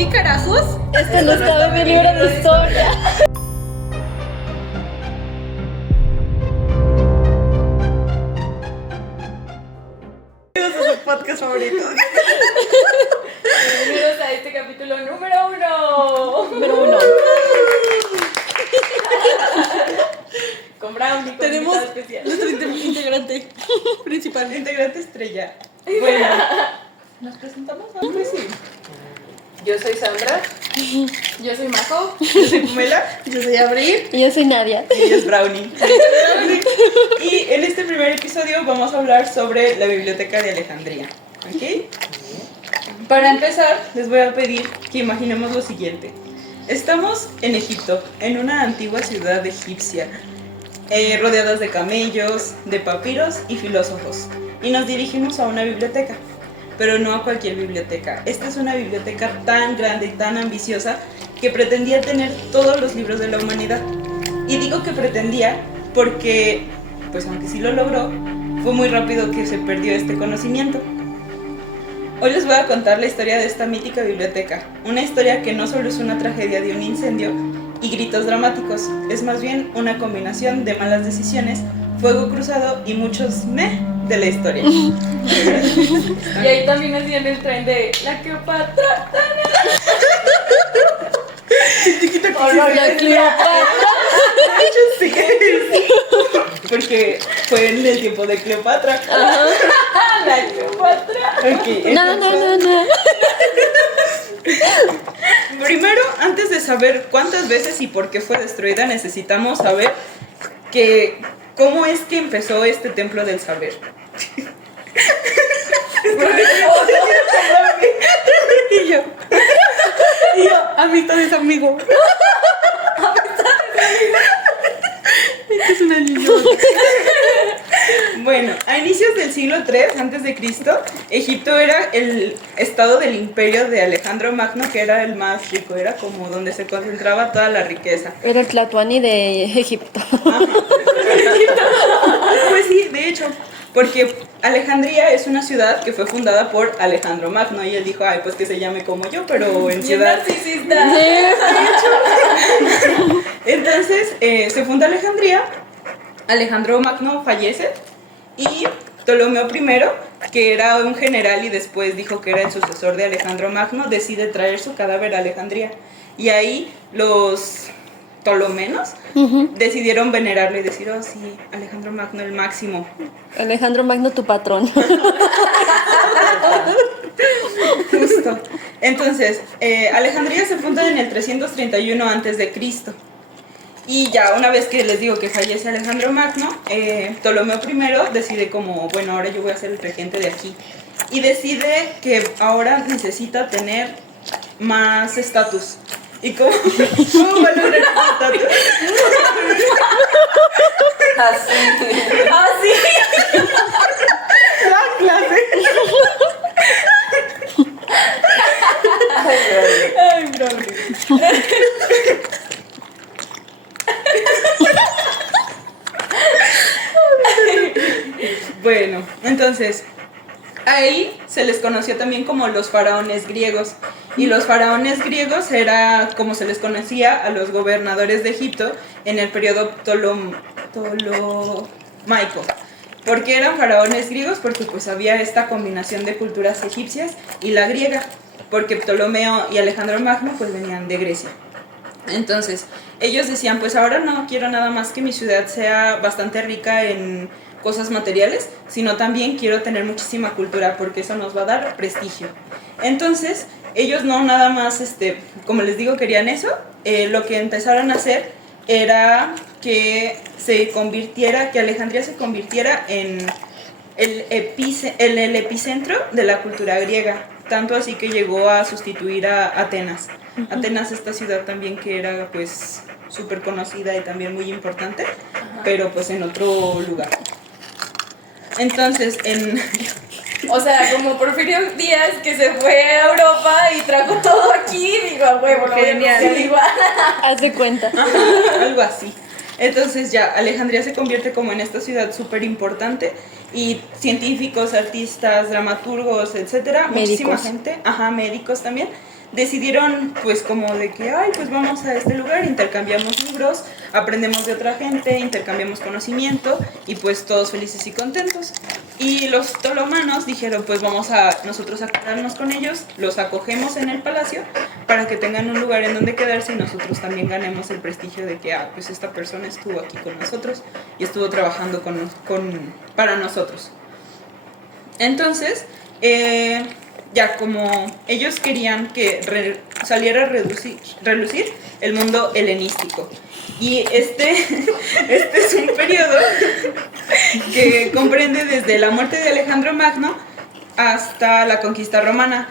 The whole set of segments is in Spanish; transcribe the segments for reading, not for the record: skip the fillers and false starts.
¿Qué carajos? Este no estaba en mi libro de historia. Bienvenidos a su podcast favorito. Bienvenidos a este capítulo número 1. Número 1. Con Brownie, con Tenemos invitada especial. nuestro integrante principal. Integrante estrella. Bueno, ¿nos presentamos? Pues sí. Yo soy Sandra. Yo soy Majo. Yo soy Pumela. Yo soy Abril. Y yo soy Nadia. Y ella es Brownie. Y en este primer episodio vamos a hablar sobre la Biblioteca de Alejandría. ¿Ok? Para empezar, les voy a pedir que imaginemos lo siguiente. Estamos en Egipto, en una antigua ciudad egipcia, rodeadas de camellos, de papiros y filósofos. Y nos dirigimos a una biblioteca, pero no a cualquier biblioteca. Esta es una biblioteca tan grande y tan ambiciosa que pretendía tener todos los libros de la humanidad. Y digo que pretendía porque, pues aunque sí lo logró, fue muy rápido que se perdió este conocimiento. Hoy les voy a contar la historia de esta mítica biblioteca, una historia que no solo es una tragedia de un incendio y gritos dramáticos, es más bien una combinación de malas decisiones, fuego cruzado y muchos de la historia. Y ahí también hacían el tren de la Cleopatra. La Cleopatra. Sí, porque fue en el tiempo de Cleopatra. La Cleopatra. Okay, No. Primero, antes de saber cuántas veces y por qué fue destruida, necesitamos saber cómo es que empezó este templo del saber. Y yo, Amistades, amigo. Este es una niña. bueno, a inicios del siglo III a.C., Egipto era el estado del imperio de Alejandro Magno, que era el más rico, era como donde se concentraba toda la riqueza. Era el Tlatuani de Egipto. Pues sí, de hecho, porque Alejandría es una ciudad que fue fundada por Alejandro Magno y él dijo, ay, pues que se llame como yo, pero en Bien ciudad. narcisista. Entonces, se funda Alejandría, Alejandro Magno fallece y Ptolomeo I, que era un general y después dijo que era el sucesor de Alejandro Magno, decide traer su cadáver a Alejandría. Y ahí los ptolomenos decidieron venerarlo y decir, oh sí, Alejandro Magno el máximo. Alejandro Magno, tu patrón. Justo. Entonces, Alejandría se funda en el 331 a.C. Y ya una vez que les digo que fallece Alejandro Magno, Ptolomeo I decide como, bueno, ahora yo voy a ser el regente de aquí. Y decide que ahora necesita tener más estatus. ¿Y cómo va a lograr ese estatus? Así. La clase. Ay, Brownie. Bueno, entonces, ahí se les conoció también como los faraones griegos. Y los faraones griegos era como se les conocía a los gobernadores de Egipto en el periodo ptolomaico. ¿Por qué eran faraones griegos? Porque pues había esta combinación de culturas egipcias y la griega, porque Ptolomeo y Alejandro Magno pues venían de Grecia. Entonces, ellos decían, pues ahora no quiero nada más que mi ciudad sea bastante rica en cosas materiales, sino también quiero tener muchísima cultura, porque eso nos va a dar prestigio. Entonces, ellos no nada más, como les digo, querían eso. Lo que empezaron a hacer era que Alejandría se convirtiera en el epicentro de la cultura griega, tanto así que llegó a sustituir a Atenas. Atenas, esta ciudad también que era pues súper conocida y también muy importante, pero pues en otro lugar. Entonces, O sea, como Porfirio Díaz que se fue a Europa y trajo todo aquí, digo, a huevo, lo voy a Genial. copiar igual. Haz de cuenta. algo así. Entonces ya, Alejandría se convierte como en esta ciudad súper importante y científicos, artistas, dramaturgos, etcétera, muchísima Médicos. gente, médicos también, decidieron pues como de que, ay, pues vamos a este lugar, intercambiamos libros, aprendemos de otra gente, intercambiamos conocimiento y pues todos felices y contentos. Y los tolomanos dijeron, pues vamos a nosotros a quedarnos con ellos, los acogemos en el palacio para que tengan un lugar en donde quedarse y nosotros también ganemos el prestigio de que, pues esta persona estuvo aquí con nosotros y estuvo trabajando para nosotros. Entonces, ya como ellos querían que saliera a relucir el mundo helenístico. Y este es un periodo que comprende desde la muerte de Alejandro Magno hasta la conquista romana.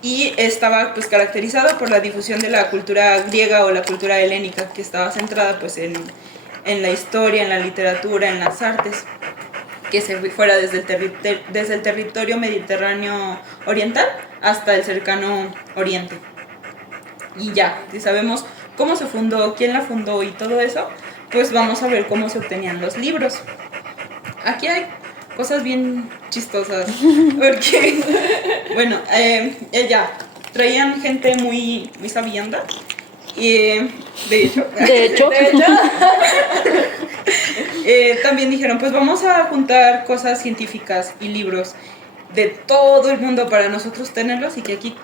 Y estaba pues caracterizado por la difusión de la cultura griega o la cultura helénica, que estaba centrada pues en la historia, en la literatura, en las artes, que se fuera desde el territorio mediterráneo oriental hasta el cercano oriente. Y ya, si sabemos cómo se fundó, quién la fundó y todo eso, pues vamos a ver cómo se obtenían los libros. Aquí hay cosas bien chistosas, porque, bueno, ya, traían gente muy sabienda, y de hecho, también dijeron, pues vamos a juntar cosas científicas y libros de todo el mundo para nosotros tenerlos y que aquí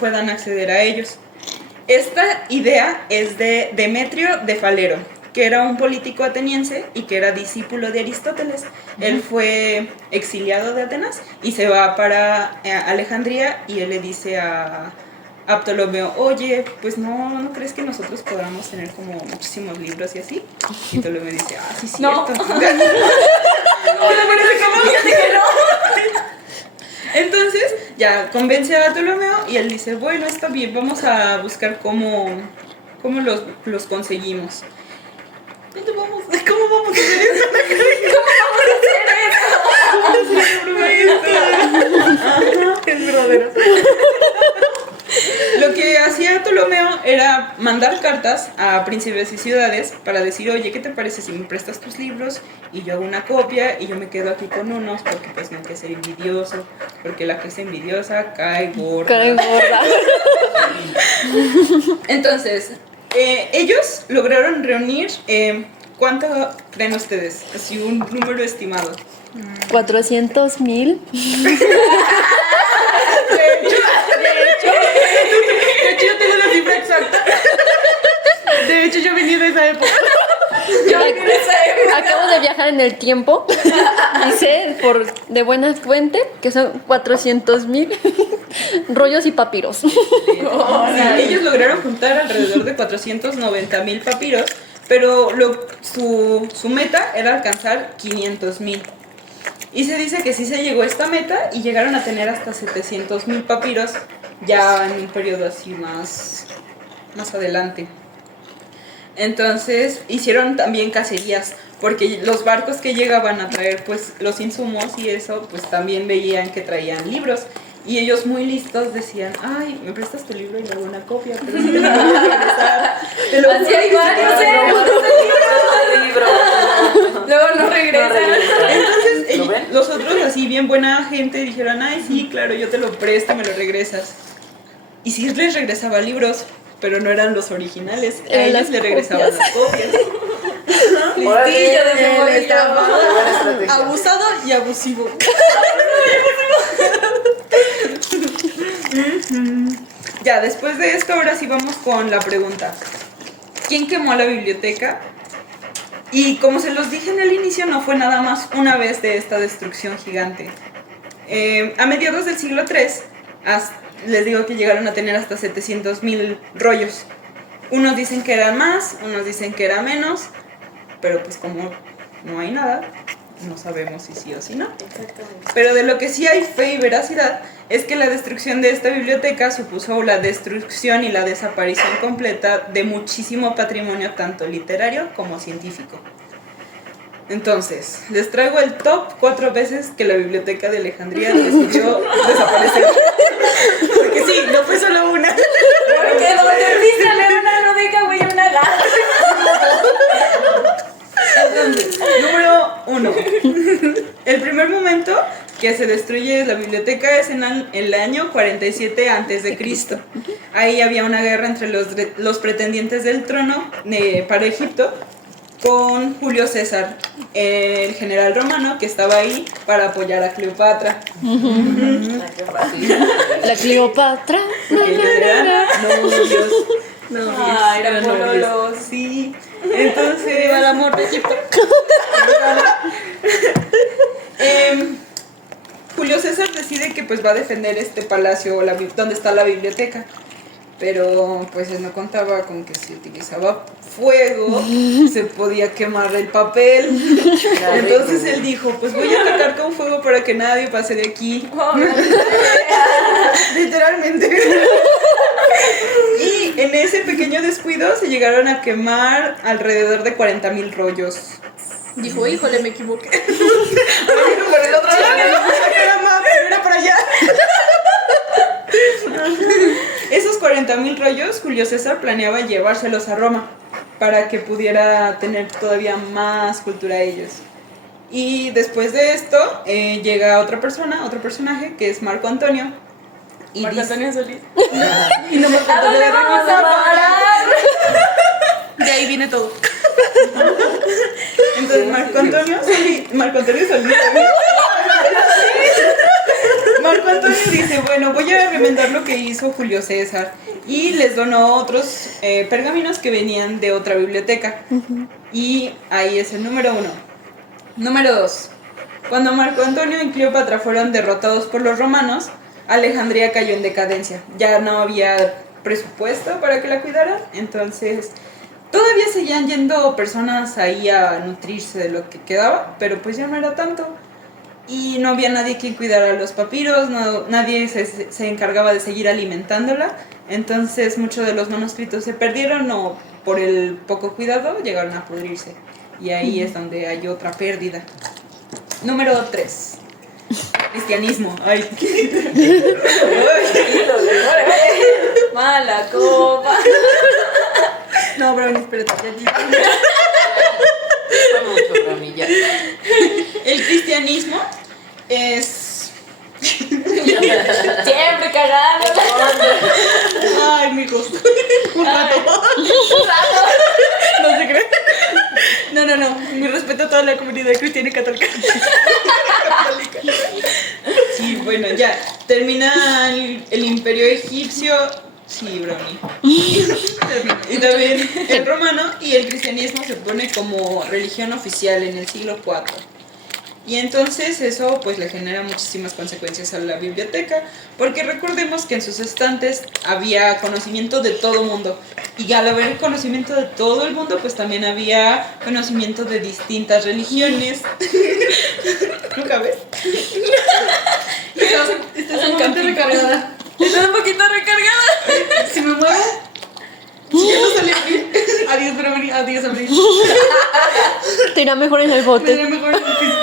puedan acceder a ellos. Esta idea es de Demetrio de Falero, que era un político ateniense y que era discípulo de Aristóteles. Él fue exiliado de Atenas y se va para Alejandría y él le dice a Ptolomeo, oye, pues no crees que nosotros podamos tener como muchísimos libros y así. Y Ptolomeo dice, sí, cierto. Entonces ya convence a Ptolomeo y él dice, bueno, está bien, vamos a buscar cómo los conseguimos. ¿Cómo vamos a hacer eso? Es verdadero. Lo que hacía Ptolomeo era mandar cartas a príncipes y ciudades para decir, oye, ¿qué te parece si me prestas tus libros y yo hago una copia y yo me quedo aquí con unos? Porque pues no hay que ser envidioso, porque la que es envidiosa cae gorda. Cae gorda. Entonces, ellos lograron reunir, ¿cuánto creen ustedes? Así un número estimado. 400,000. De hecho, yo tengo la cifra exacta. De hecho, yo venía de esa época. Acabo de viajar en el tiempo y sé de buena fuente que son 400,000 rollos y papiros. Ellos lograron juntar alrededor de 490,000 papiros, pero su meta era alcanzar 500,000. Y se dice que sí se llegó a esta meta y llegaron a tener hasta 700,000 papiros ya en un periodo así más adelante. Entonces hicieron también cacerías, porque los barcos que llegaban a traer pues los insumos y eso, pues también veían que traían libros. Y ellos muy listos decían, ay, me prestas tu libro y le hago una copia, pero no te lo voy a regresar. Así hay varios, luego no regresan. Entonces los otros así bien buena gente dijeron, ay sí, claro, yo te lo presto, me lo regresas. Y sí les regresaba libros, pero no eran los originales, a ellos le regresaban las copias. Listillo de memoria. Abusado y abusivo. Ya, después de esto, ahora sí vamos con la pregunta. ¿Quién quemó la biblioteca? Y como se los dije en el inicio, no fue nada más una vez de esta destrucción gigante. A mediados del siglo III, les digo que llegaron a tener hasta 700,000 rollos. Unos dicen que era más, unos dicen que era menos, pero pues como no hay nada, no sabemos si sí o si no. Pero de lo que sí hay fe y veracidad es que la destrucción de esta biblioteca supuso la destrucción y la desaparición completa de muchísimo patrimonio, tanto literario como científico. Entonces, les traigo el top 4 veces que la biblioteca de Alejandría decidió desaparecer. Porque sí, no fue solo una. Porque donde dice Leona no deja güey una gata. Entonces, número 1. El primer momento que se destruye la biblioteca es en el año 47 a.C. Ahí había una guerra entre los pretendientes del trono para Egipto con Julio César, el general romano que estaba ahí para apoyar a Cleopatra. La Cleopatra. Porque ellos eran novios. Ah, eran pololos. Sí. Entonces, Al amor de Egipto. Julio César decide que pues va a defender este palacio donde está la biblioteca. Pero pues él no contaba con que si utilizaba fuego se podía quemar el papel. Entonces él dijo, pues voy a atacar con fuego para que nadie pase de aquí. Literalmente. Y en ese pequeño descuido se llegaron a quemar alrededor de 40,000 rollos. Dijo, híjole, me equivoqué. Por el otro lado, era más, pero era para allá. Esos 40,000 rollos, Julio César planeaba llevárselos a Roma para que pudiera tener todavía más cultura ellos. Y después de esto, llega otro personaje que es Marco Antonio. Y Marco dice- Antonio Solís. Y no me ¿A dónde vamos a parar? De ahí viene todo. Entonces Marco Antonio Solís. Marco Antonio dice, bueno, voy a remendar lo que hizo Julio César. Y les donó otros pergaminos que venían de otra biblioteca. Y ahí es el número 1. Número 2. Cuando Marco Antonio y Cleopatra fueron derrotados por los romanos, Alejandría cayó en decadencia. Ya no había presupuesto para que la cuidaran. Entonces todavía seguían yendo personas ahí a nutrirse de lo que quedaba, pero pues ya no era tanto. Y no había nadie que cuidara los papiros, nadie se encargaba de seguir alimentándola. Entonces muchos de los manuscritos se perdieron o por el poco cuidado llegaron a pudrirse. Y ahí es donde hay otra pérdida. Número 3. Cristianismo. Ay. Mala copa. No, Brownie, espérate. Mucho, Brownie, ya. El cristianismo es... Siempre cagándola. Ay, mijos. Un rato. No se cree. No. Mi respeto a toda la comunidad cristiana y católica. Sí, bueno, ya. Termina el imperio egipcio. Sí, Brownie. Y también el romano y el cristianismo se pone como religión oficial en el siglo IV. Y entonces eso pues le genera muchísimas consecuencias a la biblioteca, porque recordemos que en sus estantes había conocimiento de todo mundo, y al haber conocimiento de todo el mundo pues también había conocimiento de distintas religiones. ¿Nunca ves? Estás un poquito recargada. Estás un poquito recargada. Si me muevo, si ya no sale abril. Adiós, Brownie. Adiós, abril. Te irá mejor en el Me bote. iré mejor en el piso.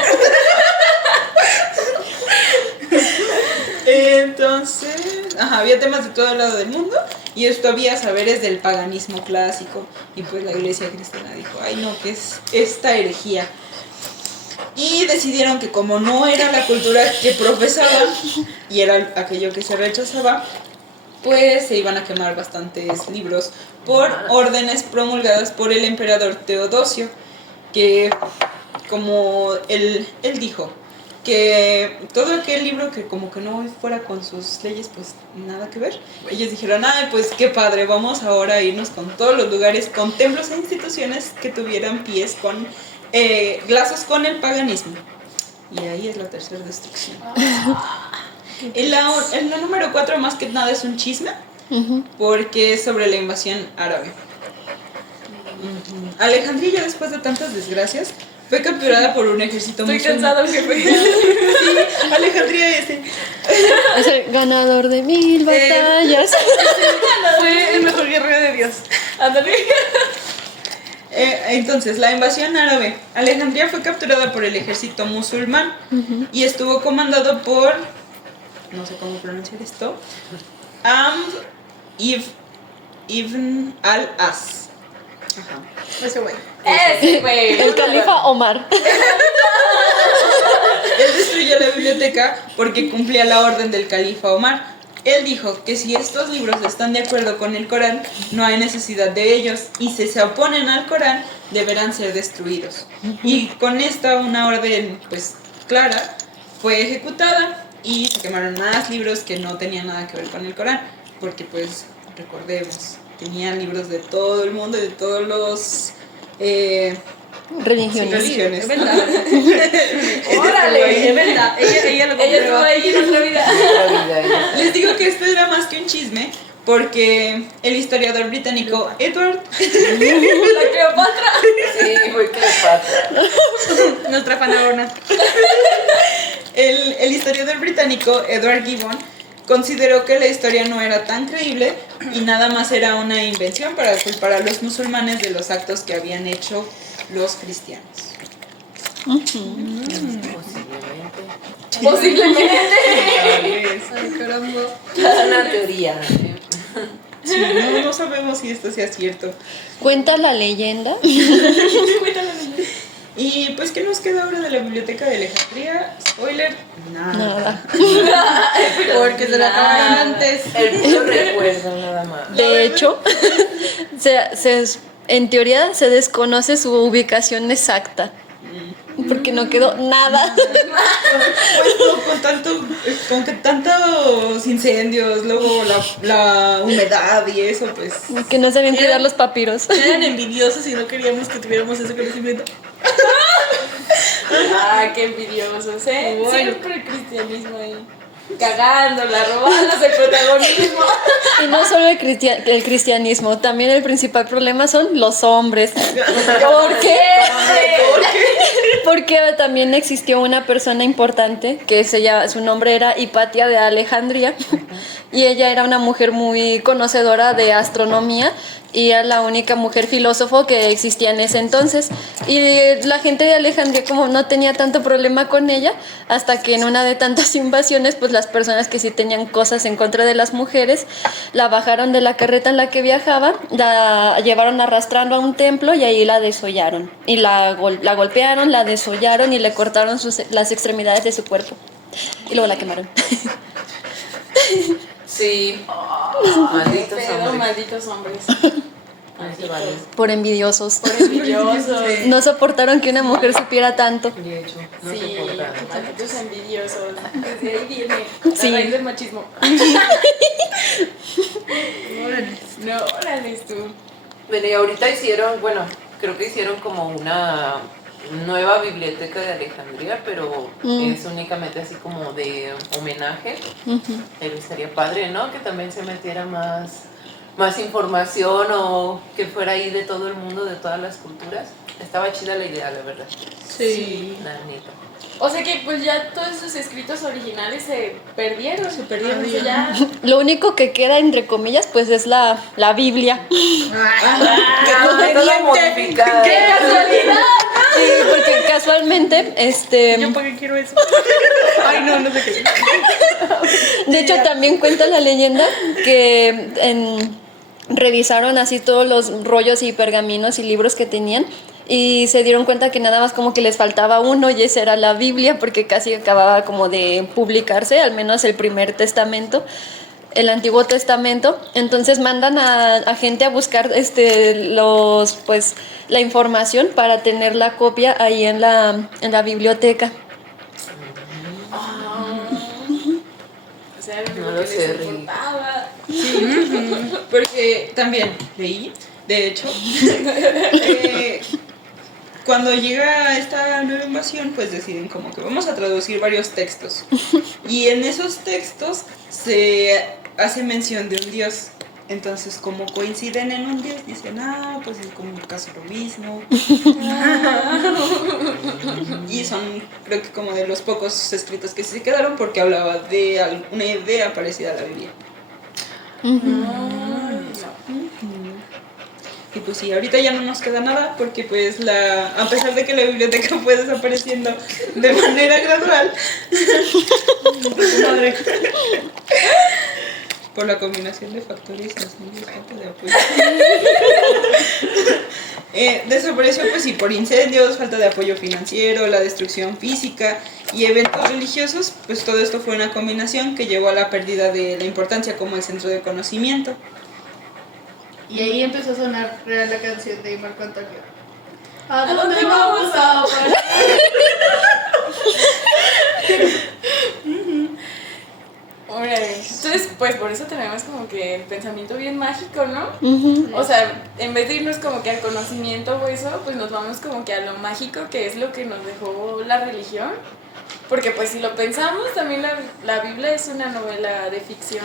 Entonces, había temas de todo el lado del mundo, y esto había saberes del paganismo clásico, y pues la iglesia cristiana dijo, ay no, ¿qué es esta herejía? Y decidieron que como no era la cultura que profesaban, y era aquello que se rechazaba, pues se iban a quemar bastantes libros por órdenes promulgadas por el emperador Teodosio, que como él dijo, que todo aquel libro que como que no fuera con sus leyes, pues nada que ver. Ellos dijeron, ay, pues qué padre, vamos ahora a irnos con todos los lugares, con templos e instituciones que tuvieran pies con lazos con el paganismo. Y ahí es la tercera destrucción. La número 4 más que nada es un chisme, porque es sobre la invasión árabe. Alejandría, después de tantas desgracias, fue capturada por un ejército Estoy musulmán. cansado, jefe. Sí, Alejandría ese. Es el ganador de 1000 batallas. Fue el mejor guerrero de Dios. Ándale. Entonces, la invasión árabe. Alejandría fue capturada por el ejército musulmán y estuvo comandado por, no sé cómo pronunciar esto, Amr ibn al-As. Ese güey. Ese, güey. El califa Omar. Él destruyó la biblioteca porque cumplía la orden del califa Omar. Él dijo que si estos libros están de acuerdo con el Corán, no hay necesidad de ellos, y si se oponen al Corán, deberán ser destruidos. Y con esta una orden pues clara fue ejecutada y se quemaron más libros que no tenían nada que ver con el Corán, porque pues recordemos, tenían libros de todo el mundo y de todos los Religiones. Es verdad. ¡Órale! Es verdad. Ella lo Ella estuvo comprueba. ahí en nuestra vida. Les digo que esto era más que un chisme, porque el historiador británico Edward La Cleopatra. Sí, fue Cleopatra. Nuestra fanaona. el historiador británico Edward Gibbon consideró que la historia no era tan creíble y nada más era una invención para culpar a los musulmanes de los actos que habían hecho los cristianos. Posiblemente. Posiblemente. Ay, caramba. Es una teoría. Sí, no sabemos si esto sea cierto. Cuenta la leyenda Y pues, ¿qué nos queda ahora de la biblioteca de Alejandría? Spoiler, nada. Porque se la acabaron antes. El puro recuerdo nada más. De hecho, en teoría se desconoce su ubicación exacta. Porque no quedó nada. Pues con que tantos incendios, luego la humedad y eso, pues... Que no sabían cuidar los papiros. Eran envidiosos y no queríamos que tuviéramos ese conocimiento. Ah, qué envidiosos, ¿eh? Bueno. Siempre el cristianismo ahí. Cagándola, robándose el protagonismo. Y no solo el cristianismo, también el principal problema son los hombres. ¿Por qué? Porque también existió una persona importante que su nombre era Hipatia de Alejandría, y ella era una mujer muy conocedora de astronomía y era la única mujer filósofo que existía en ese entonces. Y la gente de Alejandría como no tenía tanto problema con ella, hasta que en una de tantas invasiones, pues las personas que sí tenían cosas en contra de las mujeres, la bajaron de la carreta en la que viajaba, la llevaron arrastrando a un templo y ahí la desollaron. Y la golpearon, la desollaron y le cortaron las extremidades de su cuerpo. Y luego la quemaron. Sí. Malditos Pero hombres. malditos hombres. Ahí se vale. Por envidiosos. Por envidiosos. No soportaron que una mujer supiera tanto. De hecho, no Sí, soportaron. malditos envidiosos. Desde ahí viene Sí. la raíz del machismo. Órale. No, órale tú. Bueno, y ahorita hicieron, bueno, creo que hicieron como una nueva biblioteca de Alejandría, pero es únicamente así como de homenaje. Pero estaría padre, ¿no? Que también se metiera más información o que fuera ahí de todo el mundo, de todas las culturas. Estaba chida la idea, la verdad. Sí. La neta. O sea que pues ya todos esos escritos originales se perdieron. Se perdieron. O sea, ya. Lo único que queda, entre comillas, pues es la Biblia. Todo modificado. ¡Qué casualidad! Sí, porque casualmente, ¿Yo para qué quiero eso? Ay, no sé qué. de hecho también cuenta la leyenda que revisaron así todos los rollos y pergaminos y libros que tenían y se dieron cuenta que nada más como que les faltaba uno y esa era la Biblia, porque casi acababa como de publicarse, al menos el primer testamento, el Antiguo Testamento. Entonces mandan a gente a buscar pues la información para tener la copia ahí en la biblioteca. O sea, era No lo lo que sé, les Rick. importaba. Porque también leí, de hecho, cuando llega esta nueva invasión, pues deciden como que vamos a traducir varios textos. Y en esos textos se hace mención de un dios. Entonces, como coinciden en un dios, dicen, pues es como casi lo mismo. Y son, creo que como de los pocos escritos que se quedaron, porque hablaba de una idea parecida a la Biblia. Y pues sí, ahorita ya no nos queda nada porque pues a pesar de que la biblioteca fue desapareciendo de manera gradual, por la combinación de factores sencillos, falta de apoyo. Desapareció, pues sí, por incendios, falta de apoyo financiero, la destrucción física y eventos religiosos. Pues todo esto fue una combinación que llevó a la pérdida de la importancia como el centro de conocimiento. Y ahí empezó a sonar real la canción de Marco Antonio. ¿A dónde vamos a parar? Órale. Entonces, pues por eso tenemos como que el pensamiento bien mágico, ¿no? Ujú. O sea, en vez de irnos como que al conocimiento o eso, pues nos vamos como que a lo mágico que es lo que nos dejó la religión. Porque pues si lo pensamos, también la Biblia es una novela de ficción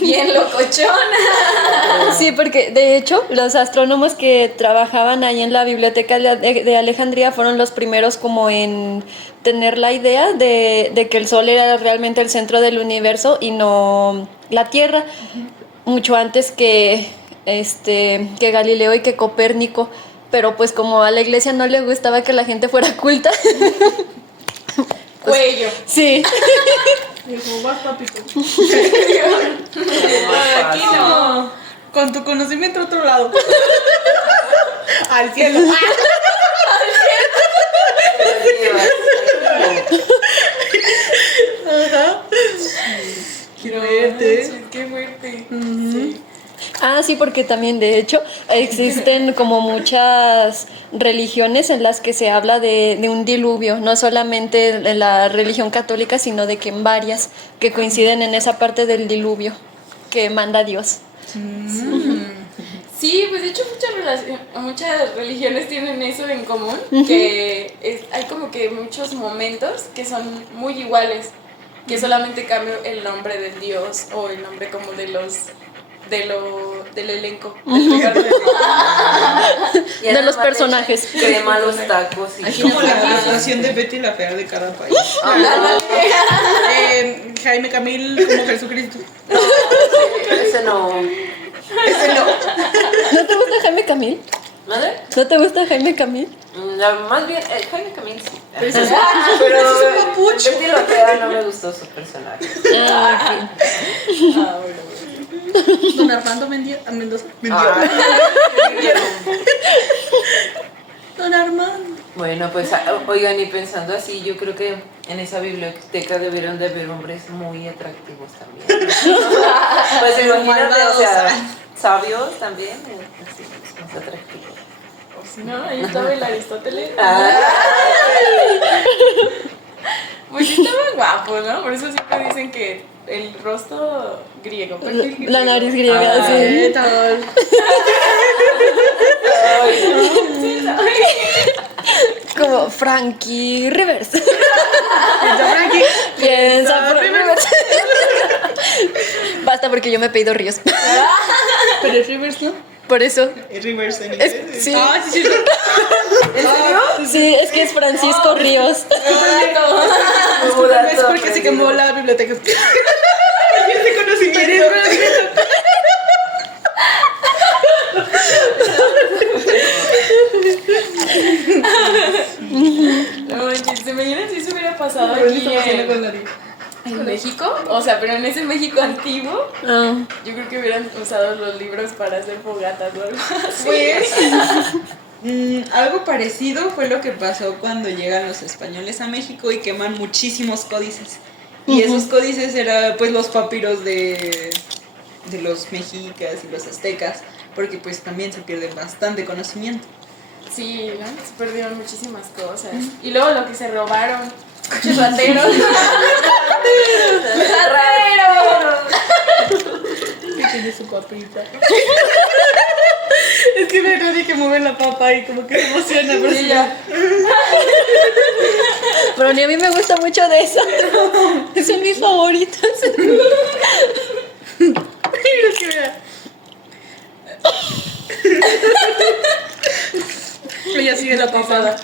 bien locochona. Sí, porque de hecho los astrónomos que trabajaban ahí en la biblioteca de Alejandría fueron los primeros como en tener la idea de que el Sol era realmente el centro del universo y no la Tierra, mucho antes que Galileo y que Copérnico. Pero pues como a la iglesia no le gustaba que la gente fuera culta. Cuello. Sí. Dijo, vas papito. Aquí no. Con tu conocimiento a otro lado. Al cielo. Ajá. Qué fuerte. Qué fuerte. Ujú. Ah, sí, porque también de hecho existen como muchas religiones en las que se habla de un diluvio, no solamente en la religión católica, sino de que en varias que coinciden en esa parte del diluvio que manda Dios. Sí, pues de hecho muchas religiones tienen eso en común, que hay como que muchos momentos que son muy iguales, que solamente cambia el nombre del dios o el nombre como del elenco, del lugar De los personajes. Crema los tacos y Es como la ilustración de Betty la Fea de cada país. Jaime Camil como Jesucristo. ese no. ¿No te gusta Jaime Camil? ¿Madre? ¿No te gusta Jaime Camil? Más bien, Jaime Camil sí. Pero es Pero un papucho. Betty la Fea no me gustó su personaje. Ah, bueno. Don Armando Mendoza. Ah. Don Armando. Bueno, pues oigan, y pensando así, yo creo que en esa biblioteca debieron de haber hombres muy atractivos también. Pues imagínate, o sea, sabios también, así, más atractivos. O si no, ahí estaba el Aristóteles. Pues sí estaban guapos, ¿no? Por eso siempre dicen que el rostro griego. perfil griego. La nariz griega, sí. Como Frankie Rivers. Piensa Rivers. Basta porque yo me he pedido Ríos. Pero es Rivers, ¿no? Por eso. Reverse en Es, inglés. sí, Ah, sí, sí. sí, es que es Francisco Ríos. Es porque se quemó la biblioteca. Ese conocimiento. No manches, se me imagina si eso hubiera pasado aquí en México. O sea, pero en ese México antiguo, Ah. yo creo que hubieran usado los libros para hacer fogatas o algo así. Pues algo parecido fue lo que pasó cuando llegan los españoles a México y queman muchísimos códices. Y esos códices eran pues los papiros de los mexicas y los aztecas, porque pues también se pierde bastante conocimiento. Sí, ¿no? Se perdieron muchísimas cosas. Y luego lo que se robaron. Muchos rateros. ¡Rateros! Que tiene su papita. Es que me nadie que mueve la papa y como que se emociona. Pero Sí, ya. Pero ni a mí me gusta mucho de eso. Son mis favoritos. Mira que vea. Ella sigue la papada.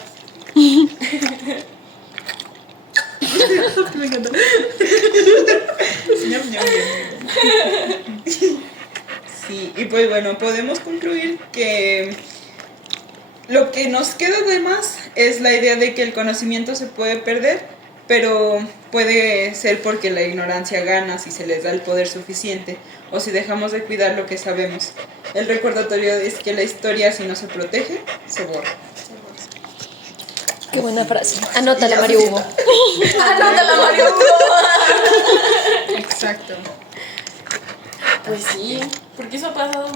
Me encanta. Ñam, ñam, ñam. Sí, y pues bueno, podemos concluir que lo que nos queda de más es la idea de que el conocimiento se puede perder, pero puede ser porque la ignorancia gana si se les da el poder suficiente o si dejamos de cuidar lo que sabemos. El recordatorio es que la historia, si no se protege, se borra. Qué buena frase. Anótala, Mario Hugo. Anótala, Mario Hugo. Exacto. Pues sí, porque eso ha pasado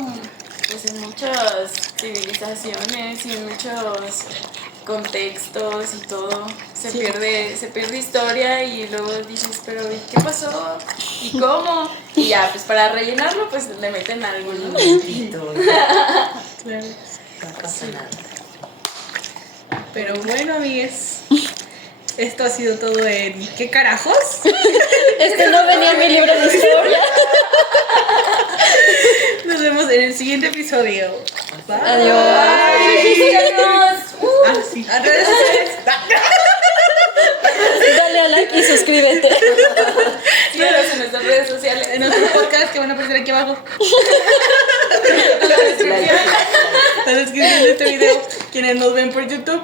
pues, en muchas civilizaciones y en muchos contextos y todo. Se pierde historia y luego dices, pero ¿y qué pasó? ¿Y cómo? Y ya, pues para rellenarlo, pues le meten algo, ¿no? Claro. No pasa nada. Pero bueno, amigues, esto ha sido todo en ¿qué carajos? No venía en mi libro de historia. Nos vemos en el siguiente episodio. Bye. Adiós. Síganos. Ah, sí. A redes sociales. Dale a like y suscríbete. Síganos en nuestras redes sociales. En nuestro podcast que van a aparecer aquí abajo. En la descripción. La descripción de este video. Quienes nos ven por YouTube.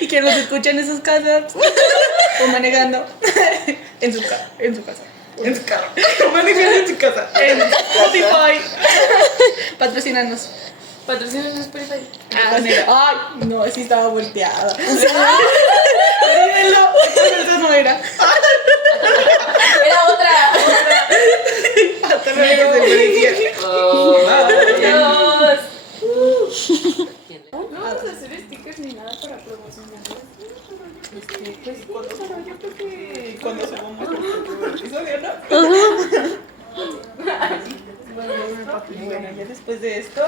Y quienes nos escuchan en sus casas. O manejando. En su casa. En su carro. Manejando en su casa. En Spotify. Patrocínanos. Patrocinan en Spotify. Ay, no, sí estaba volteada. Olvídenlo, esa no era. Era otra. Hasta luego, se Adiós. No vamos a hacer stickers ni nada para promocionarlos. Cuando subamos el episodio, ¿no? Bueno, ya después de esto